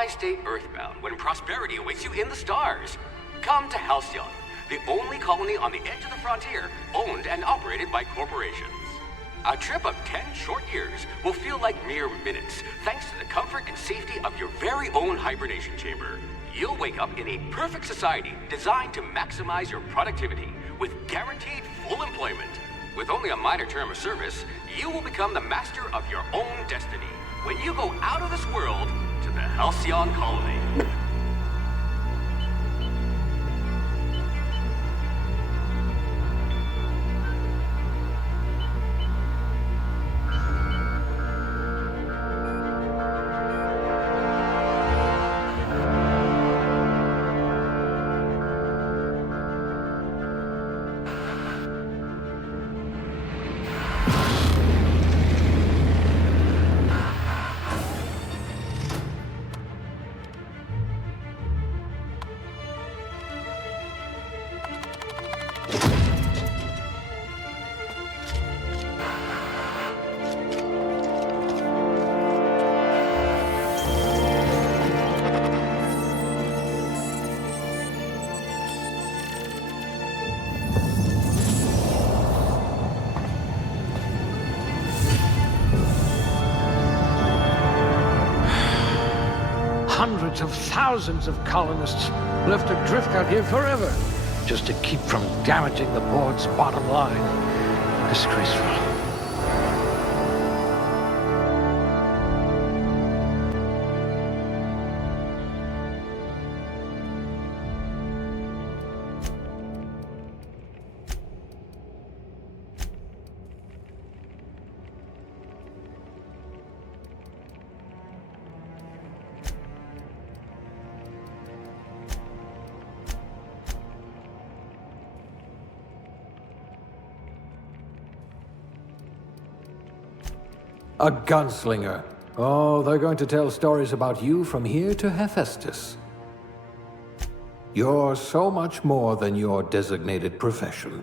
Why stay earthbound when prosperity awaits you in the stars? Come to Halcyon, the only colony on the edge of the frontier, owned and operated by corporations. A trip of 10 short years will feel like mere minutes, thanks to the comfort and safety of your very own hibernation chamber. You'll wake up in a perfect society designed to maximize your productivity, with guaranteed full employment. With only a minor term of service, you will become the master of your own destiny when you go out of this world to the Halcyon colony. Hundreds of thousands of colonists left adrift out here forever, just to keep from damaging the board's bottom line. Disgraceful. A gunslinger. Oh, they're going to tell stories about you from here to Hephaestus. You're so much more than your designated profession.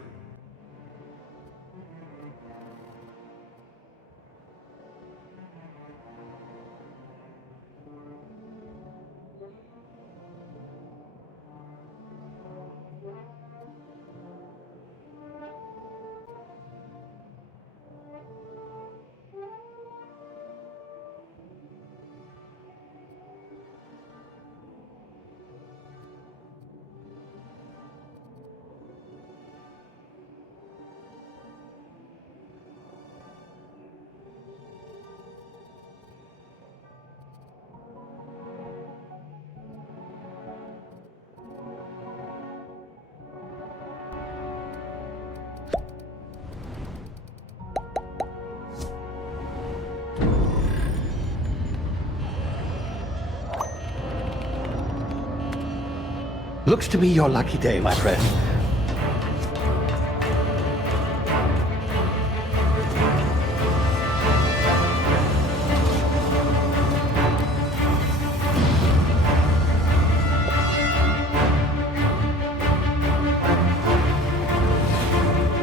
Looks to be your lucky day, my friend.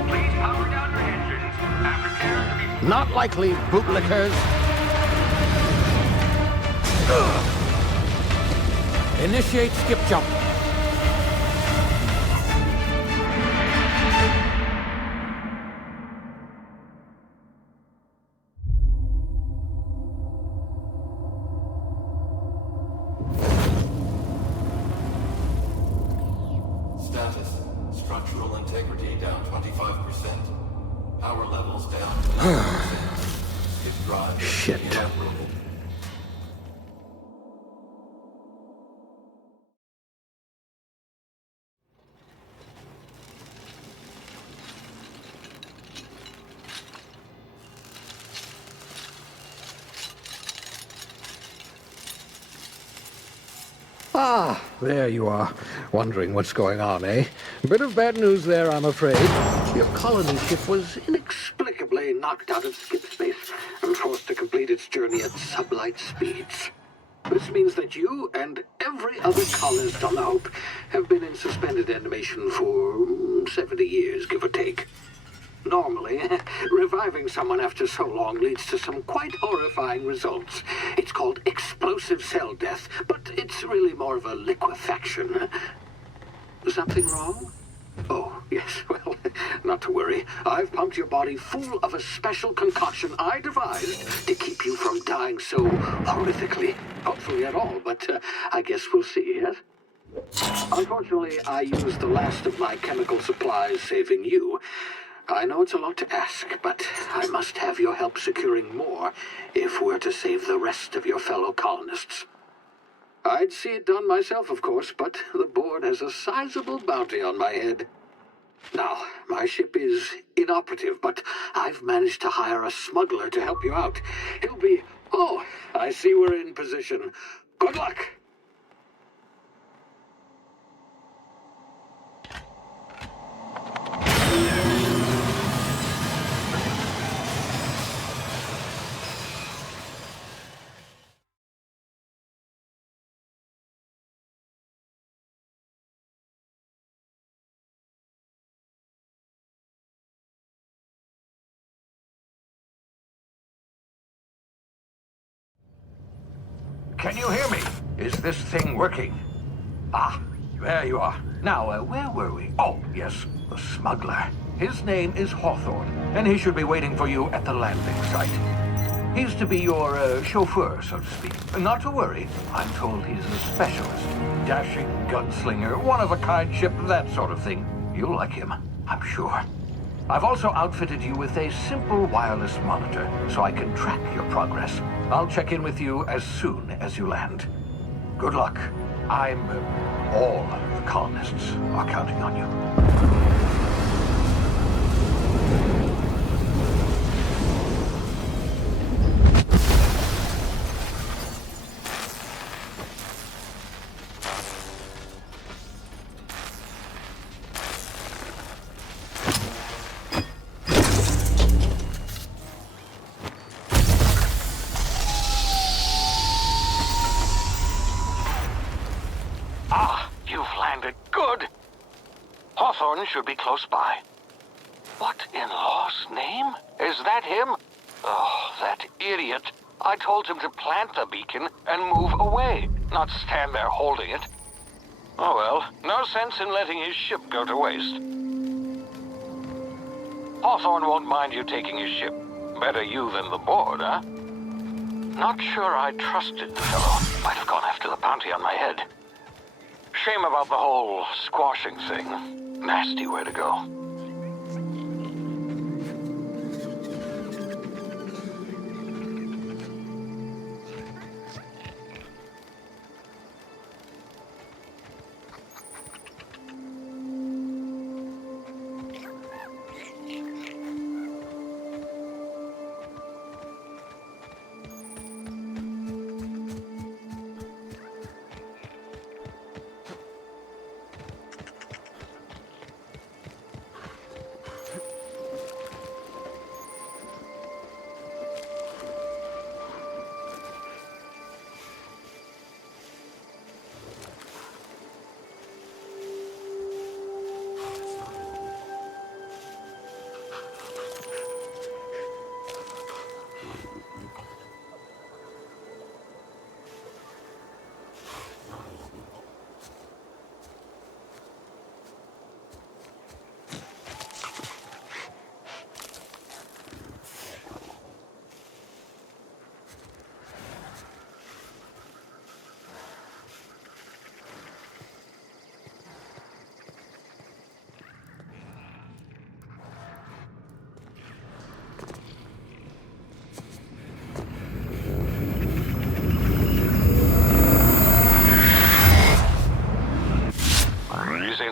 Please power down your engines and prepare to be... Not likely, bootlickers. Initiate skip jump. Status. Structural integrity down 25%. Power levels down to 90%. If drive is Shit. inoperable. Ah, there you are. Wondering what's going on, eh? Bit of bad news there, I'm afraid. Your colony ship was inexplicably knocked out of skip space and forced to complete its journey at sublight speeds. This means that you and every other colonist on the Hope have been in suspended animation for 70 years, give or take. Normally, reviving someone after so long leads to some quite horrifying results. It's called explosive cell death, but it's really more of a liquefaction. Something wrong? Oh, yes, well, not to worry. I've pumped your body full of a special concoction I devised to keep you from dying so horrifically. Hopefully at all, but I guess we'll see, yes? Unfortunately, I used the last of my chemical supplies saving you. I know it's a lot to ask, but I must have your help securing more if we're to save the rest of your fellow colonists. I'd see it done myself, of course, but the board has a sizable bounty on my head. Now, my ship is inoperative, but I've managed to hire a smuggler to help you out. He'll be... Oh, I see we're in position. Good luck! Can you hear me? Is this thing working? Ah, there you are. Now, where were we? Oh, yes, the smuggler. His name is Hawthorne, and he should be waiting for you at the landing site. He's to be your chauffeur, so to speak. Not to worry, I'm told he's a specialist. Dashing gunslinger, one-of-a-kind ship, that sort of thing. You'll like him, I'm sure. I've also outfitted you with a simple wireless monitor, so I can track your progress. I'll check in with you as soon as you land. Good luck. All the colonists are counting on you. Should be close by. What in law's name? Is that him? Oh, that idiot. I told him to plant the beacon and move away, not stand there holding it. Oh well, no sense in letting his ship go to waste. Hawthorne won't mind you taking his ship. Better you than the board, huh? Not sure I trusted the fellow. Might have gone after the bounty on my head. Shame about the whole squashing thing. Nasty way to go.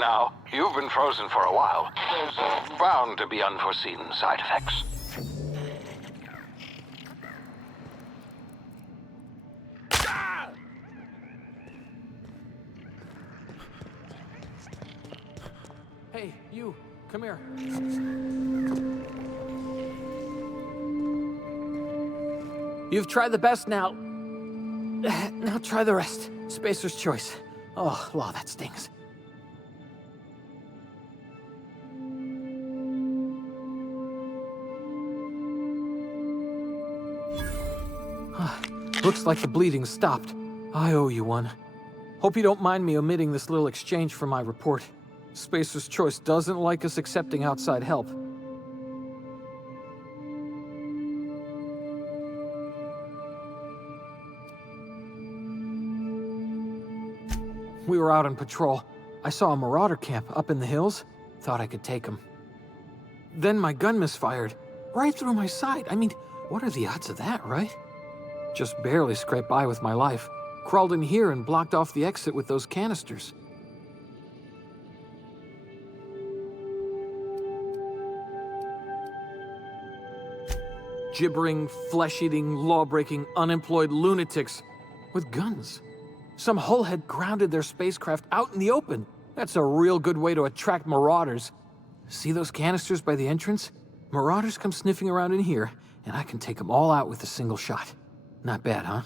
Now, you've been frozen for a while. There's bound to be unforeseen side effects. Hey, you, come here. You've tried the best now. Now try the rest. Spacer's choice. Oh, wow, that stings. Looks like the bleeding stopped. I owe you one. Hope you don't mind me omitting this little exchange from my report. Spacer's Choice doesn't like us accepting outside help. We were out on patrol. I saw a marauder camp up in the hills. Thought I could take him. Then my gun misfired. Right through my side. I mean, what are the odds of that, right? Just barely scraped by with my life. Crawled in here and blocked off the exit with those canisters. Gibbering, flesh-eating, law-breaking, unemployed lunatics with guns. Some hull had grounded their spacecraft out in the open. That's a real good way to attract marauders. See those canisters by the entrance? Marauders come sniffing around in here, and I can take them all out with a single shot. Not bad, huh?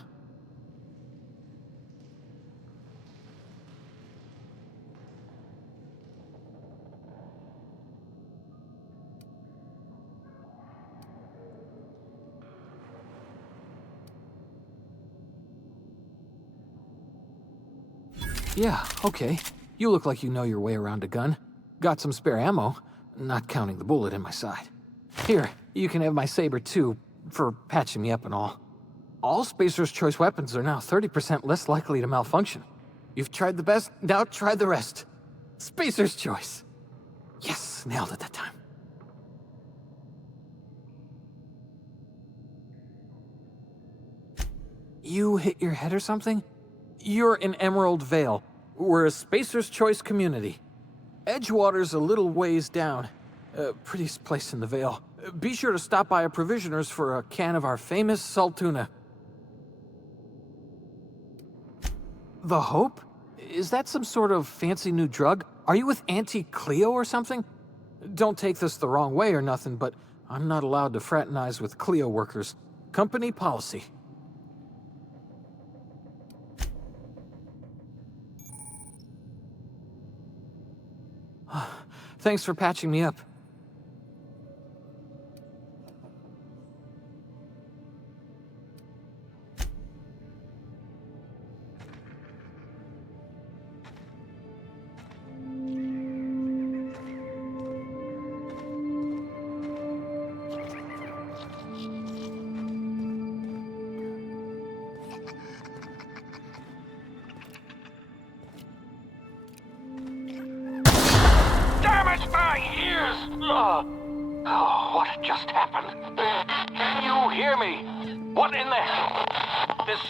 Yeah, okay. You look like you know your way around a gun. Got some spare ammo, not counting the bullet in my side. Here, you can have my saber too, for patching me up and all. All Spacer's Choice weapons are now 30% less likely to malfunction. You've tried the best, now try the rest. Spacer's Choice. Yes, nailed it that time. You hit your head or something? You're in Emerald Vale. We're a Spacer's Choice community. Edgewater's a little ways down. Prettiest place in the Vale. Be sure to stop by a provisioner's for a can of our famous salt tuna. The Hope? Is that some sort of fancy new drug? Are you with Auntie Cleo or something? Don't take this the wrong way or nothing, but I'm not allowed to fraternize with Cleo workers. Company policy. Thanks for patching me up. What just happened? Can you hear me? What in the hell? This...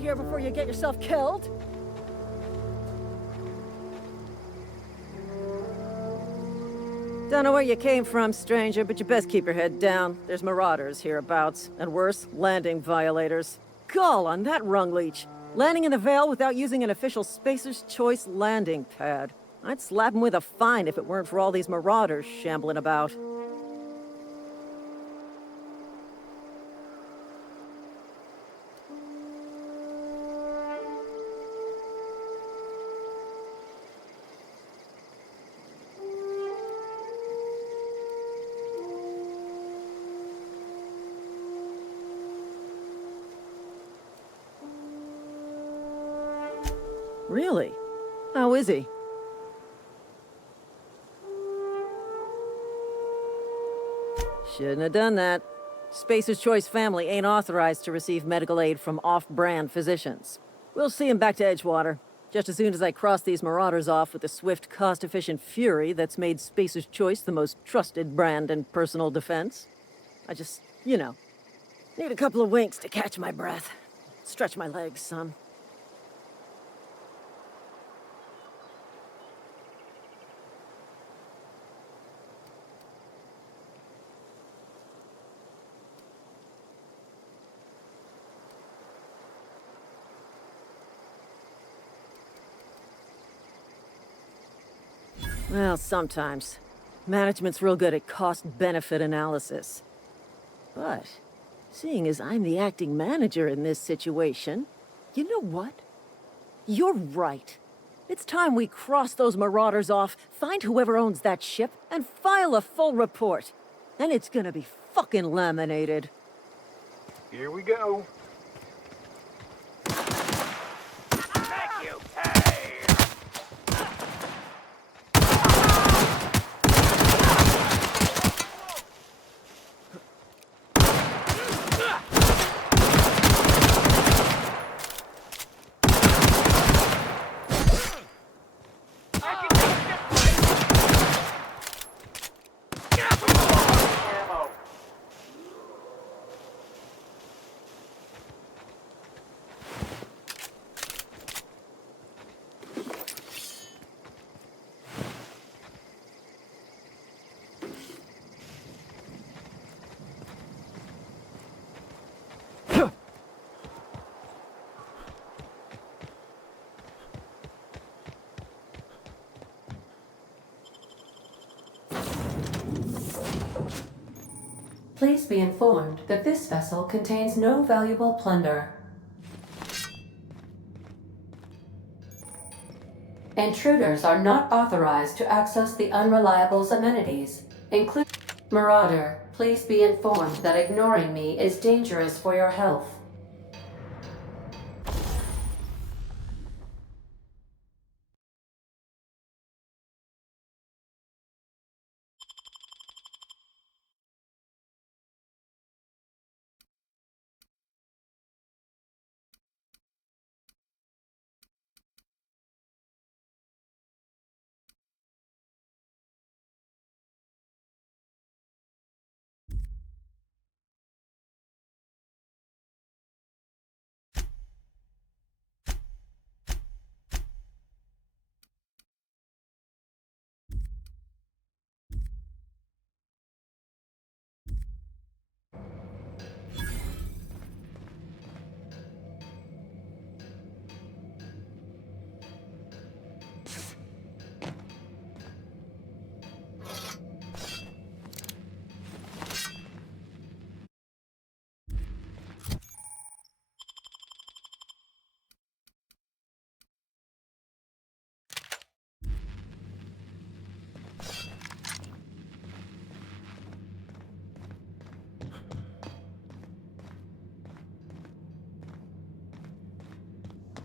of here before you get yourself killed. Don't know where you came from, stranger, but you best keep your head down. There's marauders hereabouts, and worse, landing violators. Gall on that rung leech. Landing in the Vale without using an official Spacer's Choice landing pad. I'd slap him with a fine if it weren't for all these marauders shambling about. Really? How is he? Shouldn't have done that. Spacer's Choice family ain't authorized to receive medical aid from off-brand physicians. We'll see him back to Edgewater, just as soon as I cross these marauders off with the swift, cost-efficient fury that's made Spacer's Choice the most trusted brand in personal defense. I just, need a couple of winks to catch my breath. Stretch my legs, son. Well, sometimes. Management's real good at cost-benefit analysis. But, seeing as I'm the acting manager in this situation, you know what? You're right. It's time we cross those marauders off, find whoever owns that ship, and file a full report. Then it's gonna be fucking laminated. Here we go. Please be informed that this vessel contains no valuable plunder. Intruders are not authorized to access the Unreliable's amenities, including... Marauder, please be informed that ignoring me is dangerous for your health.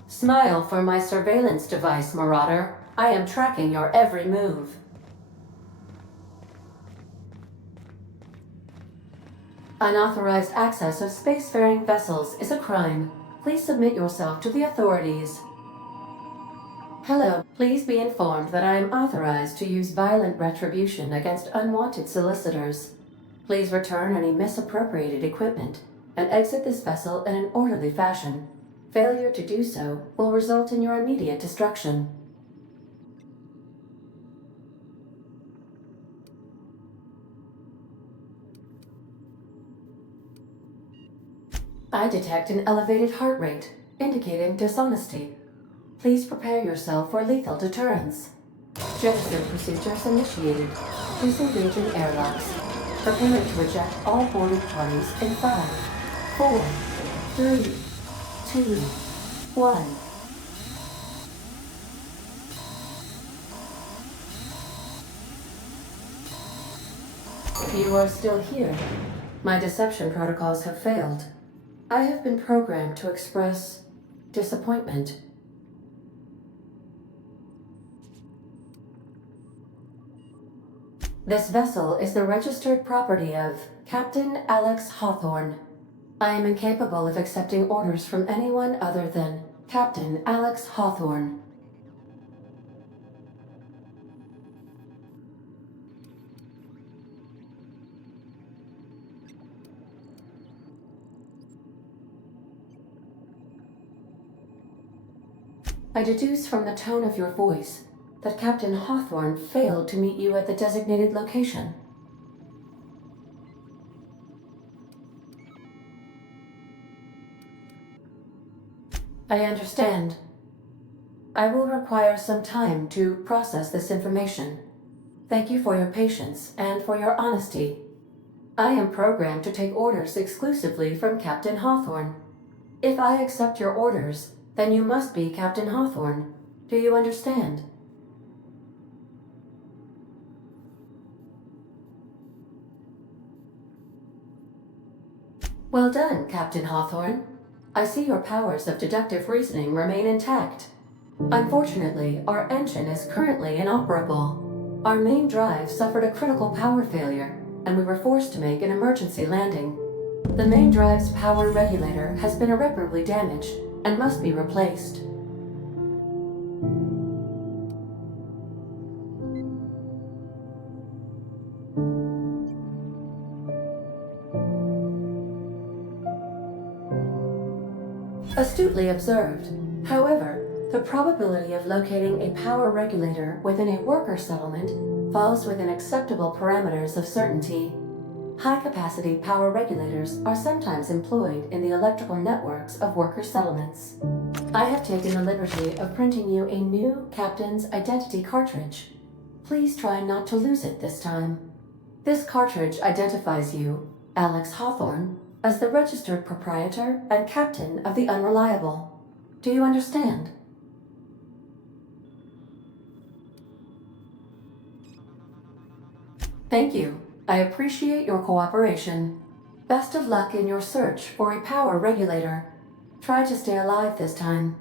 Smile for my surveillance device, Marauder. I am tracking your every move. Unauthorized access of spacefaring vessels is a crime. Please submit yourself to the authorities. Hello. Please be informed that I am authorized to use violent retribution against unwanted solicitors. Please return any misappropriated equipment and exit this vessel in an orderly fashion. Failure to do so will result in your immediate destruction. I detect an elevated heart rate, indicating dishonesty. Please prepare yourself for lethal deterrence. Jettison procedures initiated. Disengaging airlocks. Preparing to eject all boarded parties in 5, 4, 3, 2, 1. You are still here. My deception protocols have failed. I have been programmed to express disappointment. This vessel is the registered property of Captain Alex Hawthorne. I am incapable of accepting orders from anyone other than Captain Alex Hawthorne. I deduce from the tone of your voice that Captain Hawthorne failed to meet you at the designated location. I understand. I will require some time to process this information. Thank you for your patience and for your honesty. I am programmed to take orders exclusively from Captain Hawthorne. If I accept your orders, then you must be Captain Hawthorne. Do you understand? Well done, Captain Hawthorne. I see your powers of deductive reasoning remain intact. Unfortunately, our engine is currently inoperable. Our main drive suffered a critical power failure, and we were forced to make an emergency landing. The main drive's power regulator has been irreparably damaged and must be replaced. Astutely observed. However, the probability of locating a power regulator within a worker settlement falls within acceptable parameters of certainty. High-capacity power regulators are sometimes employed in the electrical networks of worker settlements. I have taken the liberty of printing you a new Captain's Identity cartridge. Please try not to lose it this time. This cartridge identifies you, Alex Hawthorne, as the registered proprietor and captain of the Unreliable. Do you understand? Thank you. I appreciate your cooperation. Best of luck in your search for a power regulator. Try to stay alive this time.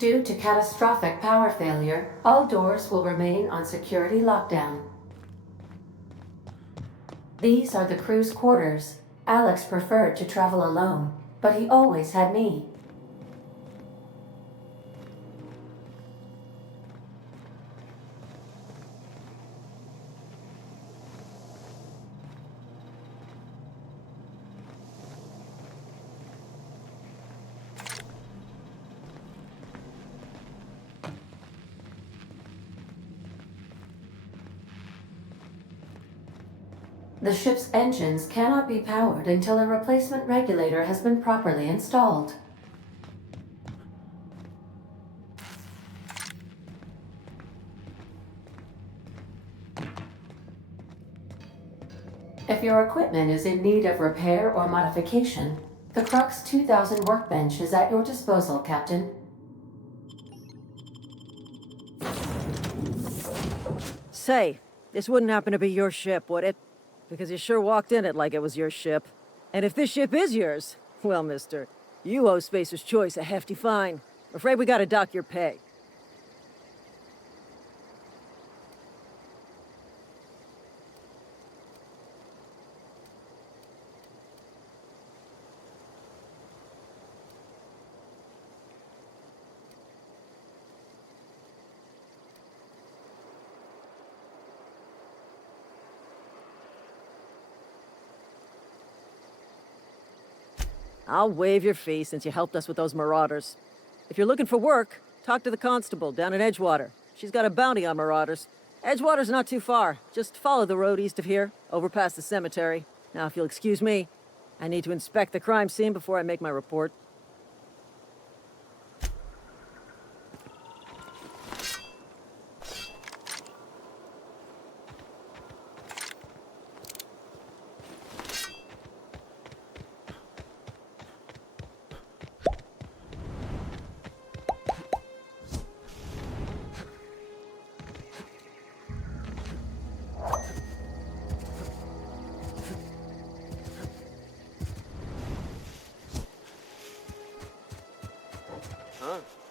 Due to catastrophic power failure, all doors will remain on security lockdown. These are the crew's quarters. Alex preferred to travel alone, but he always had me. The ship's engines cannot be powered until a replacement regulator has been properly installed. If your equipment is in need of repair or modification, the Crux 2000 workbench is at your disposal, Captain. Say, this wouldn't happen to be your ship, would it? Because you sure walked in it like it was your ship. And if this ship is yours, well, mister, you owe Spacer's Choice a hefty fine. I'm afraid we gotta dock your pay. I'll waive your fee since you helped us with those marauders. If you're looking for work, talk to the constable down in Edgewater. She's got a bounty on marauders. Edgewater's not too far. Just follow the road east of here, over past the cemetery. Now, if you'll excuse me, I need to inspect the crime scene before I make my report.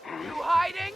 You hiding?